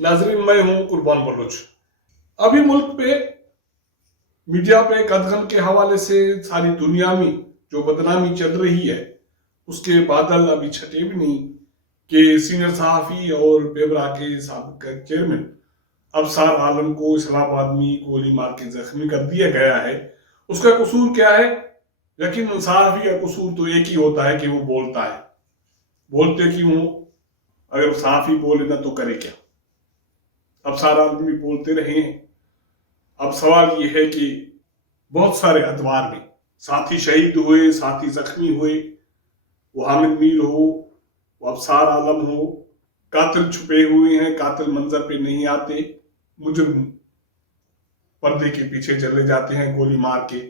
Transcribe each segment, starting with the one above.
नाजरीन, मैं हूं कुर्बान बलोच। अभी मुल्क पे मीडिया पे कदगन के हवाले से सारी दुनिया में जो बदनामी चल रही है, उसके बादल अभी छटे भी नहीं कि सीनियर सहाफी और पेबरा के साबिक चेयरमैन अबसार आलम को इस्लामाबाद में गोली मार के जख्मी कर दिया गया है। उसका कसूर क्या है? यकीन सहाफी का कसूर तो एक ही होता है कि वो बोलता है। बोलते क्यों हो? अगर सहाफी बोले ना तो करे क्या? अबसार आलम भी बोलते रहे हैं। अब सवाल ये है कि बहुत सारे अदवार में साथी शहीद हुए, साथी जख्मी हुए, वो हामिद मीर हो, वो अबसार आलम हो, कातिल छुपे हुए हैं, कातिल मंजर पे नहीं आते, मुजरिम पर्दे के पीछे चले जाते हैं गोली मार के,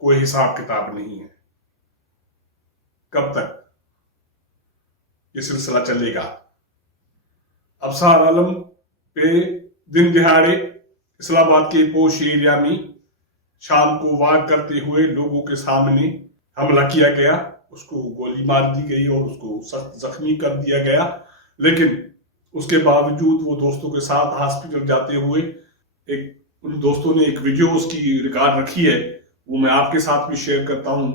कोई हिसाब किताब नहीं है। कब तक ये सिलसिला चलेगा? अबसार आलम पे दिन दिहाड़े इस्लामाबाद के पोश एरिया में शाम को वाक करते हुए लोगों के सामने हमला किया गया, उसको गोली मार दी गई और उसको सख्त जख्मी कर दिया गया। लेकिन उसके बावजूद वो दोस्तों के साथ हॉस्पिटल जाते हुए उन दोस्तों ने एक वीडियो उसकी रिकॉर्ड रखी है, वो मैं आपके साथ भी शेयर करता हूँ।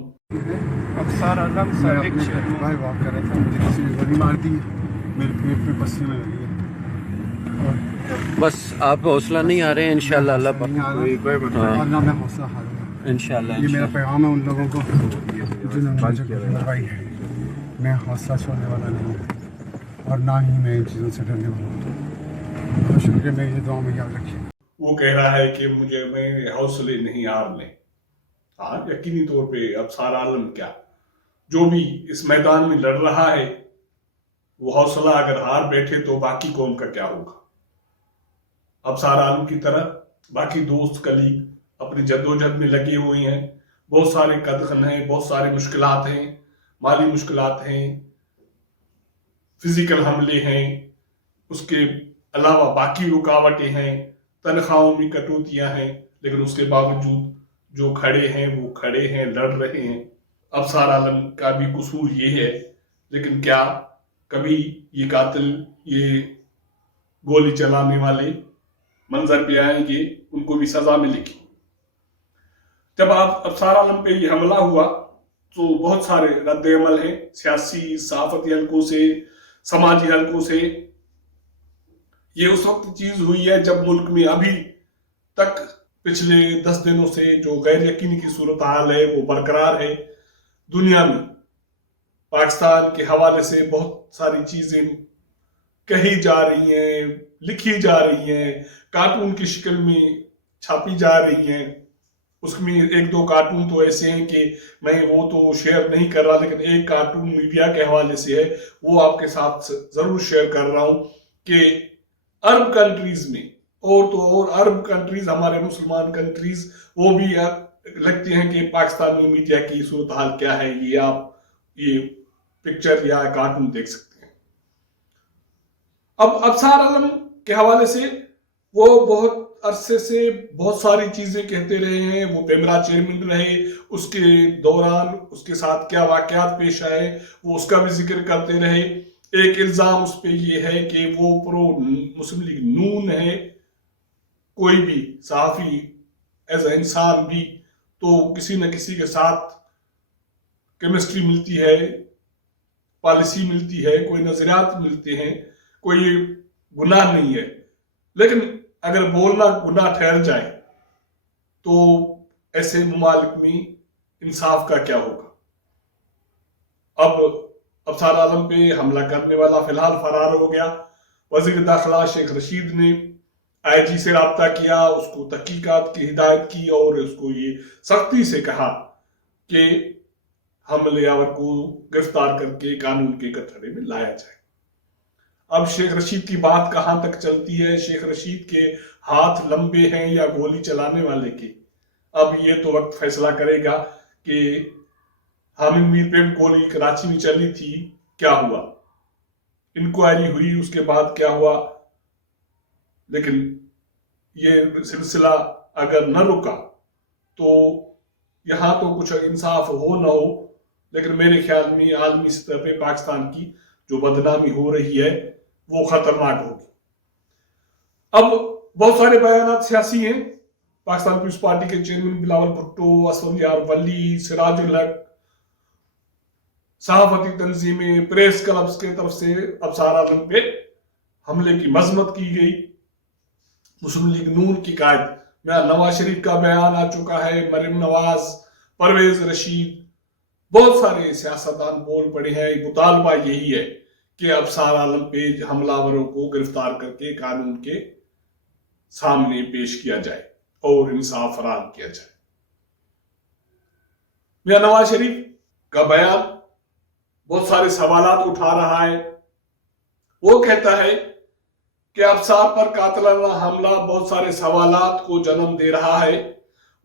अबसार आलम सादिक भाई वॉक कर रहा था, मुझे किसी ने गोली मार दी, मेरे पेट में पसीने लगी है। बस आप हौसला नहीं आ रहे हैं, इंशाल्लाह अल्लाह नहीं आ रहा और ना मैं हौसला हारूंगा। इंशाल्लाह। ये मेरा पैगाम है उन लोगों को जिन्होंने मुझे मरवाई है। मैं हौसला छोड़ने वाला नहीं हूँ और ना ही मैं इन चीज़ों से डरने वाला हूँ। तो शुक्रिया, मैं ये दुआ में याद रखिए। वो कह रहा है कि मैं हौसले नहीं हारने। हाँ, यकीनी तौर पे अबसार आलम क्या, जो भी इस मैदान में लड़ रहा है, वो हौसला अगर हार बैठे तो बाकी कौम का क्या होगा? अबसार आलम की तरह बाकी दोस्त कलीग अपनी जद्दोजहद में लगे हुए हैं। बहुत सारे कदगन हैं, बहुत सारे मुश्किलात हैं, माली मुश्किलात हैं, फिजिकल हमले हैं, उसके अलावा बाकी रुकावटें हैं, तनख्वाहों में कटौतियां हैं, लेकिन उसके बावजूद जो खड़े हैं वो खड़े हैं, लड़ रहे हैं। अबसार आलम का भी कसूर ये है, लेकिन क्या कभी ये कातिल, ये गोली चलाने वाले मंजर पे आएंगे, उनको भी सजा मिलेगी? जब आप अबसार आलम पे ये हमला हुआ तो बहुत सारे रद्द अमल हैं, सियासी सहाफती हलकों से, समाजी हलकों से। ये उस वक्त चीज हुई है जब मुल्क में अभी तक पिछले 10 दिनों से जो गैर यकीनी की सूरत हाल है वो बरकरार है। दुनिया में पाकिस्तान के हवाले से बहुत सारी चीजें कही जा रही हैं, लिखी जा रही हैं, कार्टून की शक्ल में छापी जा रही हैं। उसमें एक दो कार्टून तो ऐसे हैं कि मैं वो तो शेयर नहीं कर रहा, लेकिन एक कार्टून मीडिया के हवाले से है, वो आपके साथ जरूर शेयर कर रहा हूं कि अरब कंट्रीज में और अरब कंट्रीज, हमारे मुसलमान कंट्रीज, वो भी लगते हैं कि पाकिस्तान में मीडिया की सूरत हाल क्या है। ये आप ये पिक्चर या कार्टून देख सकते हैं। अब अबसार आलम के हवाले से वो बहुत अरसे से बहुत सारी चीजें कहते रहे हैं। वो पेमरा चेयरमैन रहे, उसके दौरान उसके साथ क्या वाकयात पेश आए वो उसका भी जिक्र करते रहे। एक इल्जाम उस पे ये है कि वो प्रो मुस्लिम लीग नून है। कोई भी सहाफी एज ए इंसान भी तो किसी न किसी के साथ केमिस्ट्री मिलती है, पॉलिसी मिलती है, कोई नजरियात मिलते हैं, कोई गुनाह नहीं है। लेकिन अगर बोलना गुनाह ठहर जाए तो ऐसे मुमालिक में इंसाफ का क्या होगा? अब अबसार आलम पे हमला करने वाला फिलहाल फरार हो गया। वजीर दाखिला शेख रशीद ने आईजी से राब्ता किया, उसको तहकीकात की हिदायत की और उसको ये सख्ती से कहा कि हमलेआवर को गिरफ्तार करके कानून के कटघरे में लाया जाए। अब शेख रशीद की बात कहां तक चलती है, शेख रशीद के हाथ लंबे हैं या गोली चलाने वाले के, अब ये तो वक्त फैसला करेगा कि हामिद मीर पे गोली कराची में चली थी, क्या हुआ, इंक्वायरी हुई, उसके बाद क्या हुआ। लेकिन ये सिलसिला अगर न रुका तो यहां तो कुछ इंसाफ हो ना हो, लेकिन मेरे ख्याल में आलमी सतह पे पाकिस्तान की जो बदनामी हो रही है वो खतरनाक होगी। अब बहुत सारे बयान सियासी हैं, पाकिस्तान पीपल्स पार्टी के चेयरमैन बिलावल भुट्टो, असलम यार वली, सिराजुल हक, सहाफती तंजीमें, प्रेस क्लब्स के तरफ से अबसार आलम पे हमले की मजम्मत की गई। मुस्लिम लीग नून की कायद में नवाज शरीफ का बयान आ चुका है, मरीम नवाज, परवेज रशीद, बहुत सारे सियासतदान बोल पड़े हैं। मुतालबा यही है कि अबसार आलम पे हमलावरों को गिरफ्तार करके कानून के सामने पेश किया जाए और इंसाफ फराहम किया जाए। मियां नवाज शरीफ का बयान बहुत सारे सवालात उठा रहा है। वो कहता है कि अबसार पर कातिलाना हमला बहुत सारे सवालात को जन्म दे रहा है।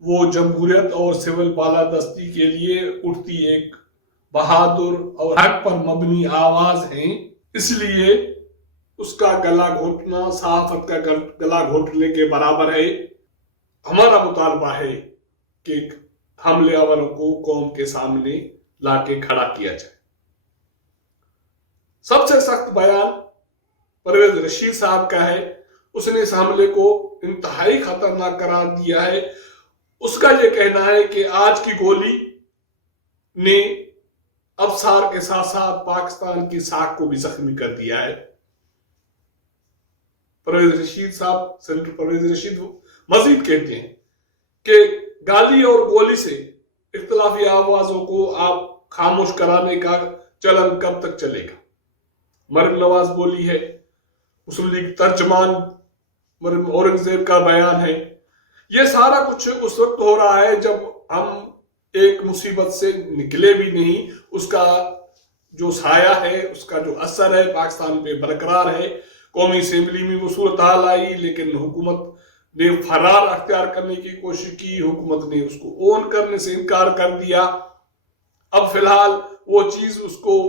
वो जमहूरियत और सिविल बालादस्ती के लिए उठती एक बहादुर और हक पर मबनी आवाज है, इसलिए उसका गला घोटना सहाफत का गला घोटने के बराबर है। हमारा मुतालबा है कि हमलावरों को कौम के सामने लाके खड़ा किया जाए। सबसे सख्त बयान परवेज रशीद साहब का है। उसने इस हमले को इंतहाई खतरनाक करार दिया है। उसका यह कहना है कि आज की गोली ने अबसार के साथ साथ पाकिस्तान की साख को भी जख्मी कर दिया है। परवेज रशीद साहब, सेनेटर परवेज रशीद मजीद कहते हैं कि गाली और गोली से इख्तिलाफी आवाजों को आप खामोश कराने का चलन कब तक चलेगा। मरीम नवाज बोली है, मुस्लिम लीग तर्जमान मरीम औरंगजेब का बयान है। यह सारा कुछ उस वक्त हो रहा है जब हम एक मुसीबत से निकले भी नहीं, उसका जो साया है, उसका जो असर है पाकिस्तान पे बरकरार है। कौमी असेंबली में वो सूरत हाल आई, लेकिन हुकूमत ने फरार अख्तियार करने की कोशिश की, हुकूमत ने उसको ओन करने से इनकार कर दिया। अब फिलहाल वो चीज उसको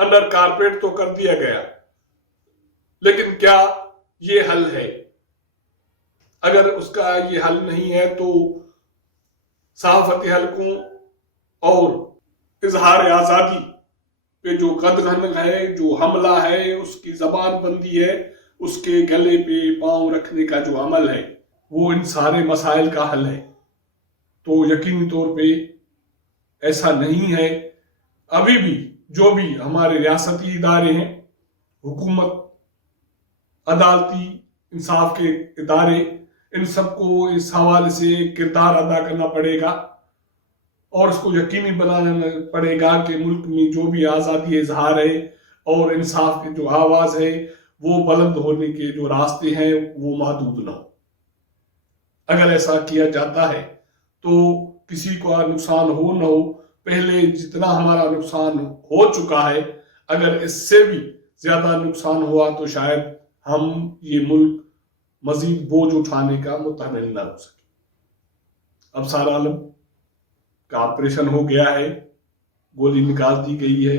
अंडर कारपेट तो कर दिया गया, लेकिन क्या ये हल है? अगर उसका ये हल नहीं है तो सहाफती हलकों और इजहार आजादी पे जो कदगन है, जो हमला है, उसकी जबान बंदी है, उसके गले पे पांव रखने का जो अमल है, वो इन सारे मसाइल का हल है। तो यकीनी तौर पे ऐसा नहीं है। अभी भी जो भी हमारे रियासती इदारे हैं, हुकूमत, अदालती इंसाफ के इदारे, इन सबको इस हवाले से किरदार अदा करना पड़ेगा और इसको यकीनी बनाना पड़ेगा कि मुल्क में जो भी आज़ादी इजहार है और इंसाफ की जो आवाज़ है, वो बुलंद होने के जो रास्ते हैं वो महदूद ना हो। अगर ऐसा किया जाता है तो किसी को नुकसान हो न हो, पहले जितना हमारा नुकसान हो चुका है, अगर इससे भी ज्यादा नुकसान हुआ तो शायद हम ये मुल्क मजीद बोझ उठाने का मुतहम्मिल न हो सके। अबसार आलम का ऑपरेशन हो गया है, गोली निकाल दी गई है,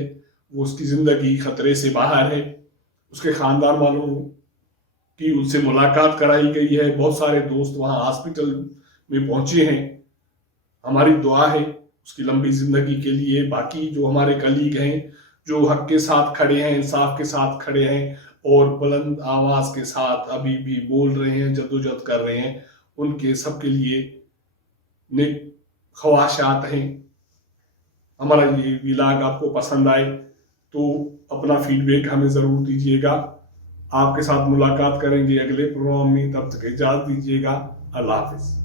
वो उसकी जिंदगी खतरे से बाहर है। उसके खानदान वालों की उनसे मुलाकात कराई गई है। बहुत सारे दोस्त वहाँ हॉस्पिटल में पहुंचे हैं। हमारी दुआ है उसकी लंबी जिंदगी के लिए। बाकी जो हमारे कलीग हैं जो हक के साथ खड़े हैं, इंसाफ के साथ खड़े हैं और बुलंद आवाज के साथ अभी भी बोल रहे हैं, जद्दोजहद कर रहे हैं, उनके सबके लिए नेक ख्वाहिशात हैं। हमारा ये व्लॉग आपको पसंद आए तो अपना फीडबैक हमें ज़रूर दीजिएगा। आपके साथ मुलाकात करेंगे अगले प्रोग्राम में, तब तक इजाज़त दीजिएगा। अल्लाह हाफिज़।